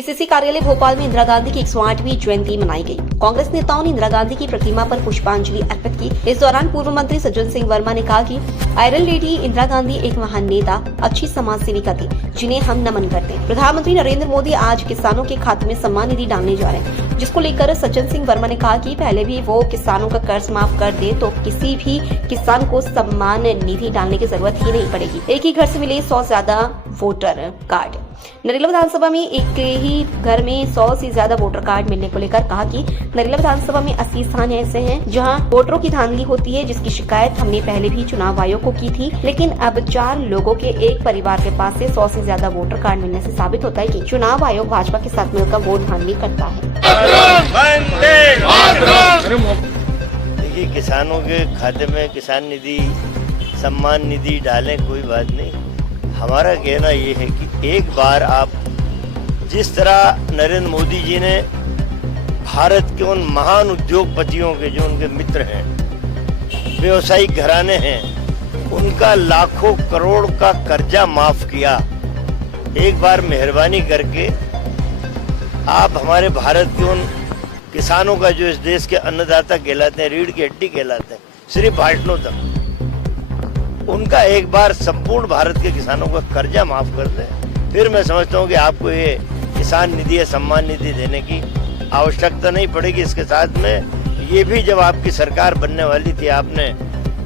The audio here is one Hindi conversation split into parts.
पीसीसी कार्यालय भोपाल में इंदिरा गांधी की 108वीं जयंती मनाई गई। कांग्रेस नेताओं ने इंदिरा गांधी की प्रतिमा पर पुष्पांजलि अर्पित की। इस दौरान पूर्व मंत्री सज्जन सिंह वर्मा ने कहा कि आयरन लेडी इंदिरा गांधी एक महान नेता, अच्छी समाज सेविका थी, जिन्हें हम नमन करते हैं। प्रधानमंत्री नरेंद्र मोदी आज किसानों के खाते में सम्मान निधि डालने जा रहे हैं, जिसको लेकर सज्जन सिंह वर्मा ने कहा कि पहले भी वो किसानों का कर्ज माफ कर दे तो किसी भी किसान को सम्मान निधि डालने की जरूरत ही नहीं पड़ेगी। एक ही घर से मिले 100 से ज्यादा वोटर कार्ड। नरेला विधानसभा में एक ही घर में 100 से ज्यादा वोटर कार्ड मिलने को लेकर कहा कि नरेला विधानसभा में 80 स्थान ऐसे हैं जहां वोटरों की धांधली होती है, जिसकी शिकायत हमने पहले भी चुनाव आयोग को की थी। लेकिन अब 4 लोगों के एक परिवार के पास से 100 से ज्यादा वोटर कार्ड मिलने से साबित होता है कि चुनाव आयोग भाजपा के साथ मिलकर वोट धांधली करता है। देखिए, किसानों के खाते में किसान निधि, सम्मान निधि डालें, कोई बात नहीं। हमारा कहना ये है कि एक बार आप जिस तरह नरेंद्र मोदी जी ने भारत के उन महान उद्योगपतियों के, जो उनके मित्र हैं, व्यवसायिक घराने हैं, उनका लाखों करोड़ का कर्जा माफ किया, एक बार मेहरबानी करके आप हमारे भारत के उन किसानों का, जो इस देश के अन्नदाता कहलाते हैं, रीढ़ की हड्डी कहलाते हैं, सिर्फ भाटलों तक, उनका एक बार संपूर्ण भारत के किसानों का कर्जा माफ कर दें। फिर मैं समझता हूँ कि आपको ये किसान निधि या सम्मान निधि देने की आवश्यकता नहीं पड़ेगी। इसके साथ में ये भी, जब आपकी सरकार बनने वाली थी, आपने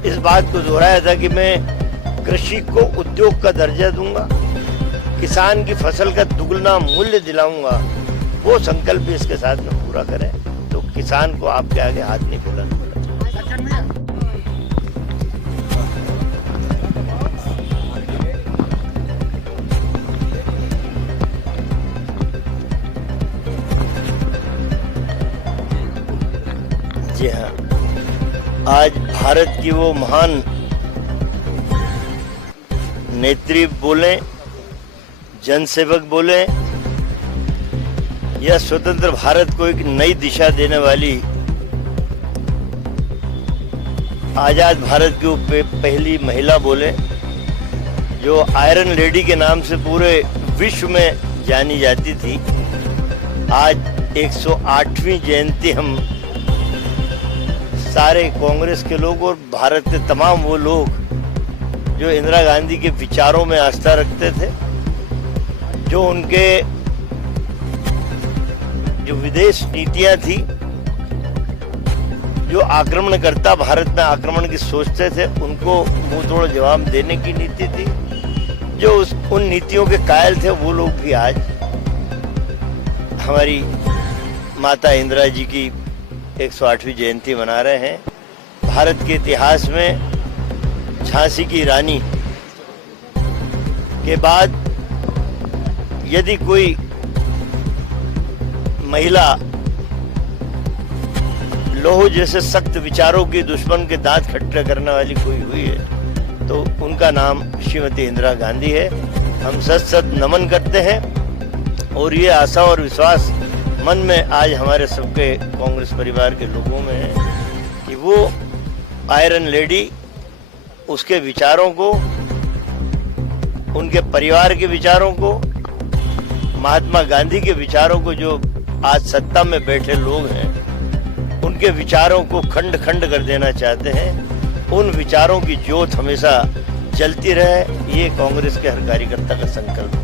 इस बात को दोहराया था कि मैं कृषि को उद्योग का दर्जा दूंगा, किसान की फसल का दुगना मूल्य दिलाऊंगा। वो संकल्प भी इसके साथ में पूरा करें तो किसान को आपके आगे हाथ नहीं फैलाना पड़ेगा। जी हाँ, आज भारत की वो महान नेत्री बोले, जनसेवक बोले, या स्वतंत्र भारत को एक नई दिशा देने वाली आजाद भारत की पहली महिला बोले, जो आयरन लेडी के नाम से पूरे विश्व में जानी जाती थी। आज 108वीं जयंती हम सारे कांग्रेस के लोग और भारत के तमाम वो लोग जो इंदिरा गांधी के विचारों में आस्था रखते थे, जो उनके जो विदेश नीतियां थी, जो आक्रमणकर्ता भारत में आक्रमण की सोचते थे, उनको मुंह तोड़ जवाब देने की नीति थी। जो उन नीतियों के कायल थे, वो लोग भी आज हमारी माता इंदिरा जी की 108वीं जयंती मना रहे हैं। भारत के इतिहास में झांसी की रानी के बाद यदि कोई महिला लोह जैसे सख्त विचारों की दुश्मन के दांत खट्टे करने वाली कोई हुई है तो उनका नाम श्रीमती इंदिरा गांधी है। हम सत नमन करते हैं और ये आशा और विश्वास मन में आज हमारे सबके कांग्रेस परिवार के लोगों में है कि वो आयरन लेडी, उसके विचारों को, उनके परिवार के विचारों को, महात्मा गांधी के विचारों को, जो आज सत्ता में बैठे लोग हैं, उनके विचारों को खंड खंड कर देना चाहते हैं। उन विचारों की ज्योत हमेशा जलती रहे, ये कांग्रेस के हर कार्यकर्ता का संकल्प है।